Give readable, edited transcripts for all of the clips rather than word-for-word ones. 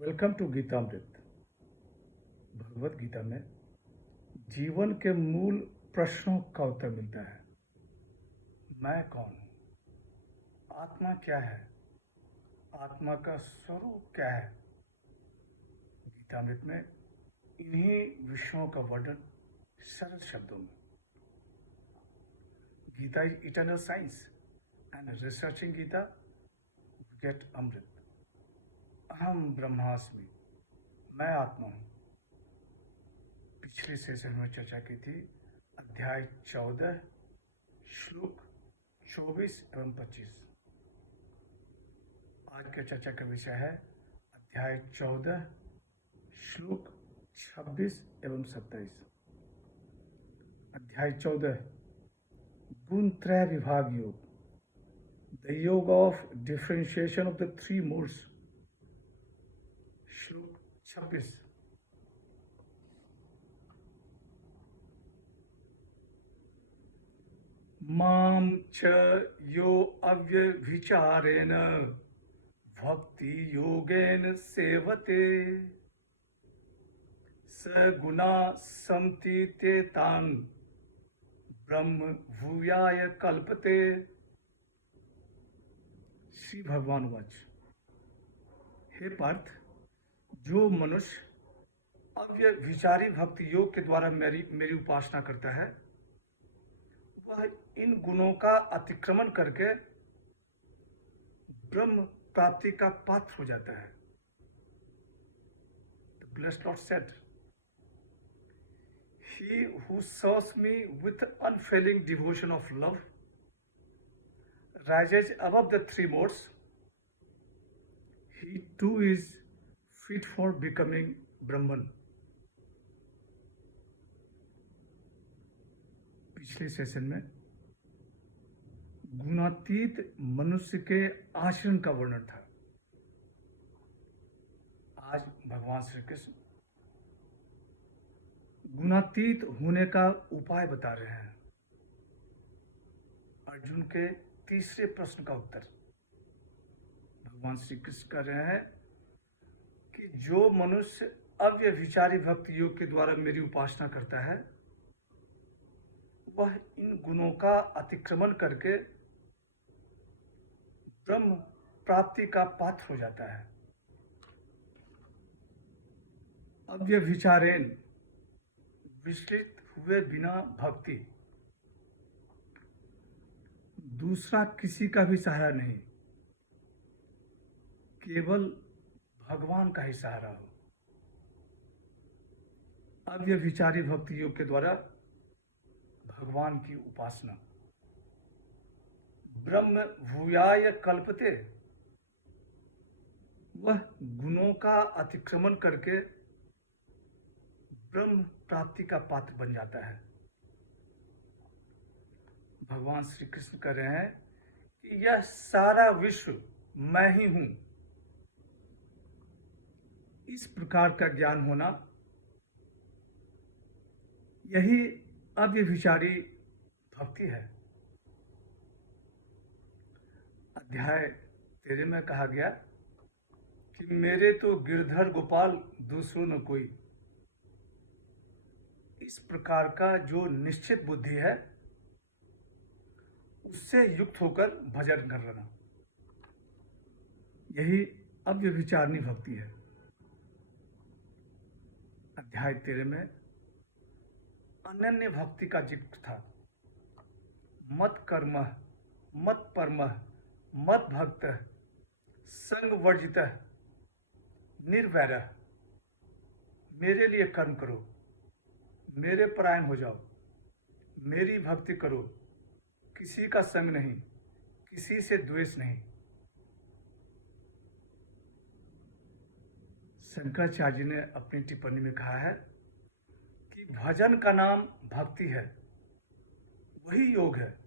Welcome to Geetamrit. Bhagavad Gita में जीवन के मूल प्रश्नों का उत्तर मिलता है। मैं कौन हूँ? आत्मा क्या है? आत्मा का स्वरूप क्या है? गीतामृत में इन्हीं विषयों का वर्णन सरल शब्दों में। Gita is eternal science and researching Gita get अमृत। अहम ब्रह्मास्मि, मैं आत्मा हूँ। पिछले सेशन में चर्चा की थी अध्याय 14 श्लोक 24 एवं 25। आज की चर्चा का विषय है अध्याय 14 श्लोक 26 एवं 27। अध्याय 14 गुण त्रय विभाग योग, द योग of differentiation of the three modes. श्लोक 26 माम च यो अव्यभिचारेण भक्ति योगेन सेवते सगुणा समतीते तान ब्रह्म भूयाय कल्पते। श्री भगवान वाच, हे पार्थ, जो मनुष्य अव्यभिचारी भक्ति योग के द्वारा मेरी उपासना करता है, वह इन गुणों का अतिक्रमण करके ब्रह्म प्राप्ति का पात्र हो जाता है। The blessed Lord said, "He who serves me with unfailing devotion of love rises above the three modes. He too is fit for becoming Brahman." पिछले सेशन में गुणातीत मनुष्य के आचरण का वर्णन था। आज भगवान श्री कृष्ण गुणातीत होने का उपाय बता रहे हैं। अर्जुन के तीसरे प्रश्न का उत्तर भगवान श्री कृष्ण कर रहे हैं कि जो मनुष्य अव्यभिचारी भक्ति योग के द्वारा मेरी उपासना करता है, वह इन गुणों का अतिक्रमण करके ब्रह्म प्राप्ति का पात्र हो जाता है। अव्यभिचारेण, विचलित हुए बिना भक्ति, दूसरा किसी का भी सहारा नहीं, केवल भगवान का ही सहारा हो। अव्यभिचारी भक्ति योग के द्वारा भगवान की उपासना। ब्रह्म भूयाय कल्पते, वह गुणों का अतिक्रमण करके ब्रह्म प्राप्ति का पात्र बन जाता है। भगवान श्री कृष्ण कह रहे हैं कि यह सारा विश्व मैं ही हूं। इस प्रकार का ज्ञान होना, यही अव्यभिचारी भक्ति है। अध्याय 13 में कहा गया कि मेरे तो गिरधर गोपाल दूसरों न कोई। इस प्रकार का जो निश्चित बुद्धि है, उससे युक्त होकर भजन करना, यही अव्यभिचारिणी भक्ति है। अध्याय 13 में अनन्य भक्ति का जिक्र था। मत कर्म, मत परम, मत भक्त, संग वर्जित, निर्वैर। मेरे लिए कर्म करो, मेरे परायण हो जाओ, मेरी भक्ति करो, किसी का संग नहीं, किसी से द्वेष नहीं। शंकराचार्य जी ने अपनी टिप्पणी में कहा है कि भजन का नाम भक्ति है, वही योग है।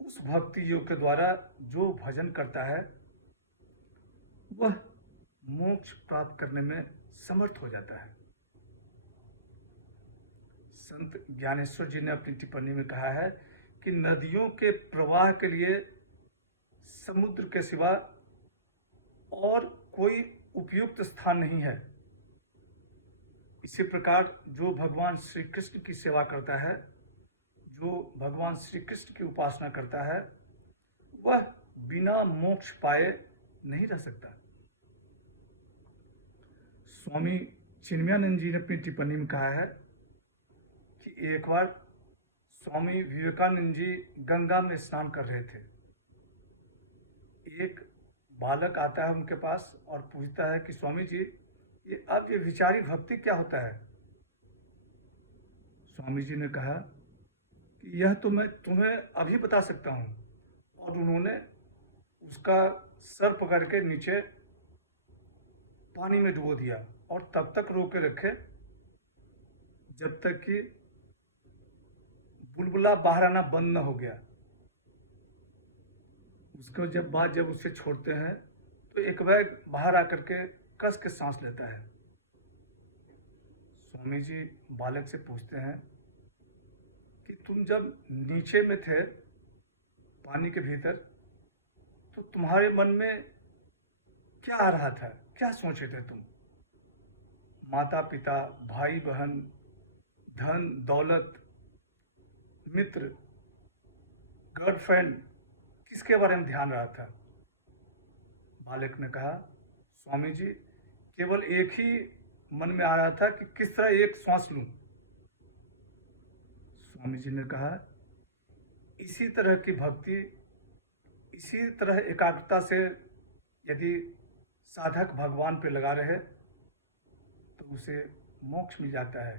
उस भक्ति योग के द्वारा जो भजन करता है, वह मोक्ष प्राप्त करने में समर्थ हो जाता है। संत ज्ञानेश्वर जी ने अपनी टिप्पणी में कहा है कि नदियों के प्रवाह के लिए समुद्र के सिवा और कोई उपयुक्त स्थान नहीं है। इसी प्रकार जो भगवान श्री कृष्ण की सेवा करता है, जो भगवान श्री कृष्ण की उपासना करता है, वह बिना मोक्ष पाए नहीं रह सकता। स्वामी चिन्मयानंद जी ने अपनी टिप्पणी में कहा है कि एक बार स्वामी विवेकानंद जी गंगा में स्नान कर रहे थे। एक बालक आता है उनके पास और पूछता है कि स्वामी जी, ये विचारी भक्ति क्या होता है? स्वामी जी ने कहा कि यह तो मैं तुम्हें अभी बता सकता हूँ। और उन्होंने उसका सर पकड़ के नीचे पानी में डुबो दिया और तब तक रोक के रखे जब तक कि बुलबुला बाहर आना बंद न हो गया। उसको जब उसे छोड़ते हैं तो एक बैग बाहर आकर के कस के सांस लेता है। स्वामी जी बालक से पूछते हैं कि तुम जब नीचे में थे पानी के भीतर, तो तुम्हारे मन में क्या आ रहा था, क्या सोचे थे तुम? माता पिता, भाई बहन, धन दौलत, मित्र, गर्लफ्रेंड, किसके बारे में ध्यान रहा था? बालक ने कहा, स्वामी जी, केवल एक ही मन में आ रहा था कि किस तरह एक श्वास लूं। स्वामी जी ने कहा, इसी तरह की भक्ति, इसी तरह एकाग्रता से यदि साधक भगवान पे लगा रहे तो उसे मोक्ष मिल जाता है।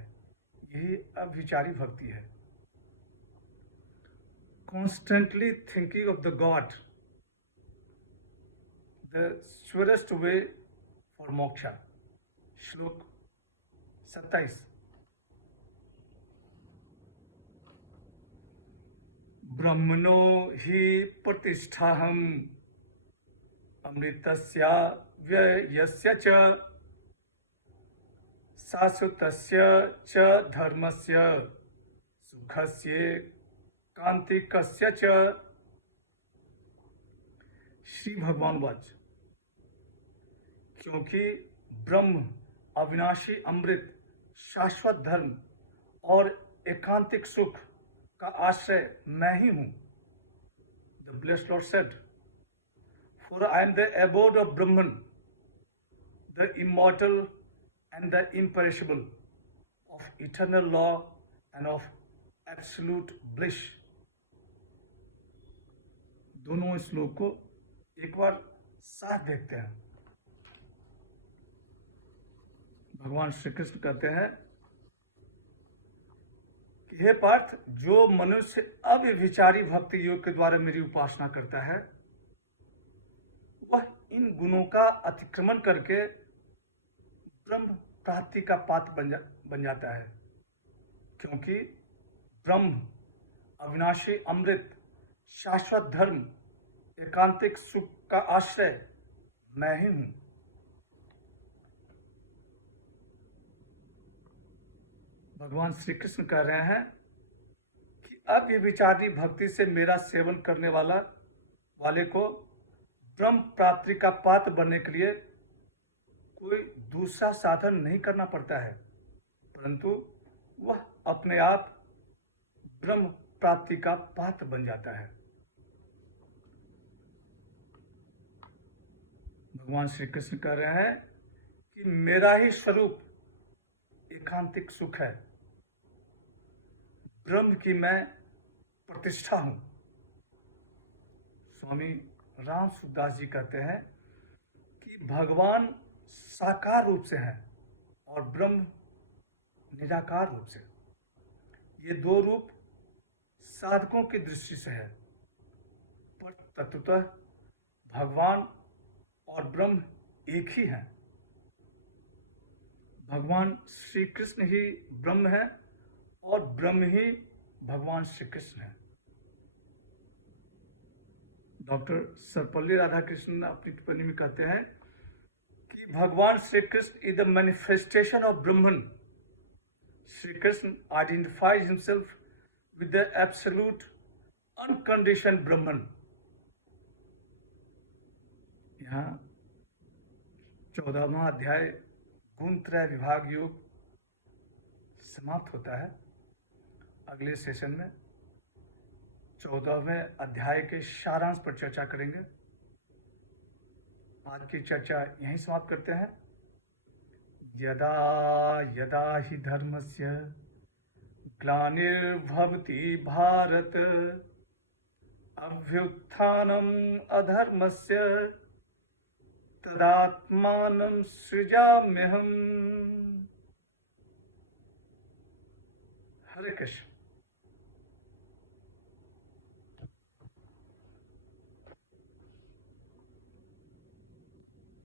यही अविचारी भक्ति है। Constantly thinking of the God, the surest way for moksha. श्लोक 27। ब्रह्मणो हि प्रतिष्ठाहम् अमृतस्य व्ययस्य च शाश्वतस्य च धर्मस्य सुखस्य कांतिकस्य च। श्री भगवान वाच, क्योंकि ब्रह्म अविनाशी अमृत शाश्वत धर्म और एकांतिक सुख का आश्रय मैं ही हूं। The blessed Lord said, for I am the abode of Brahman, the immortal and the imperishable, of eternal law end of absolute bliss. दोनों श्लोक को एक बार साथ देखते हैं। भगवान श्री कृष्ण कहते हैं कि हे पार्थ, जो मनुष्य अव्यभिचारी भक्ति योग के द्वारा मेरी उपासना करता है, वह इन गुणों का अतिक्रमण करके ब्रह्म प्राप्ति का पात्र बन जाता है। क्योंकि ब्रह्म अविनाशी अमृत शाश्वत धर्म एकांतिक सुख का आश्रय मैं ही हूं। भगवान श्री कृष्ण कह रहे हैं कि अब ये विचारी भक्ति से मेरा सेवन करने वाले को ब्रह्म प्राप्ति का पात्र बनने के लिए कोई दूसरा साधन नहीं करना पड़ता है, परंतु वह अपने आप ब्रह्म प्राप्ति का पात्र बन जाता है। भगवान श्री कृष्ण कह रहे हैं कि मेरा ही स्वरूप एकांतिक सुख है, ब्रह्म की मैं प्रतिष्ठा हूं। स्वामी राम सुखदास जी कहते हैं कि भगवान साकार रूप से हैं और ब्रह्म निराकार रूप से। ये दो रूप साधकों की दृष्टि से है, पर तत्वतः भगवान और ब्रह्म एक ही हैं। भगवान श्री कृष्ण ही ब्रह्म है और ब्रह्म ही भगवान श्री कृष्ण है। डॉक्टर सर्वपल्ली राधाकृष्णन अपनी टिप्पणी में कहते हैं कि भगवान Shri Krishna is the manifestation of Brahman. Shri Krishna identifies himself with the absolute unconditioned Brahman। यहाँ 14वां अध्याय गुणत्रय विभाग योग समाप्त होता है। अगले सेशन में 14वें अध्याय के सारांश पर चर्चा करेंगे। आज की चर्चा यहीं समाप्त करते हैं। यदा यदा हि धर्मस्य ग्लानिर्भवति भारत अभ्युत्थानम् अधर्मस्य तदात्मानं सृजाम्यहम्। हरे कृष्ण।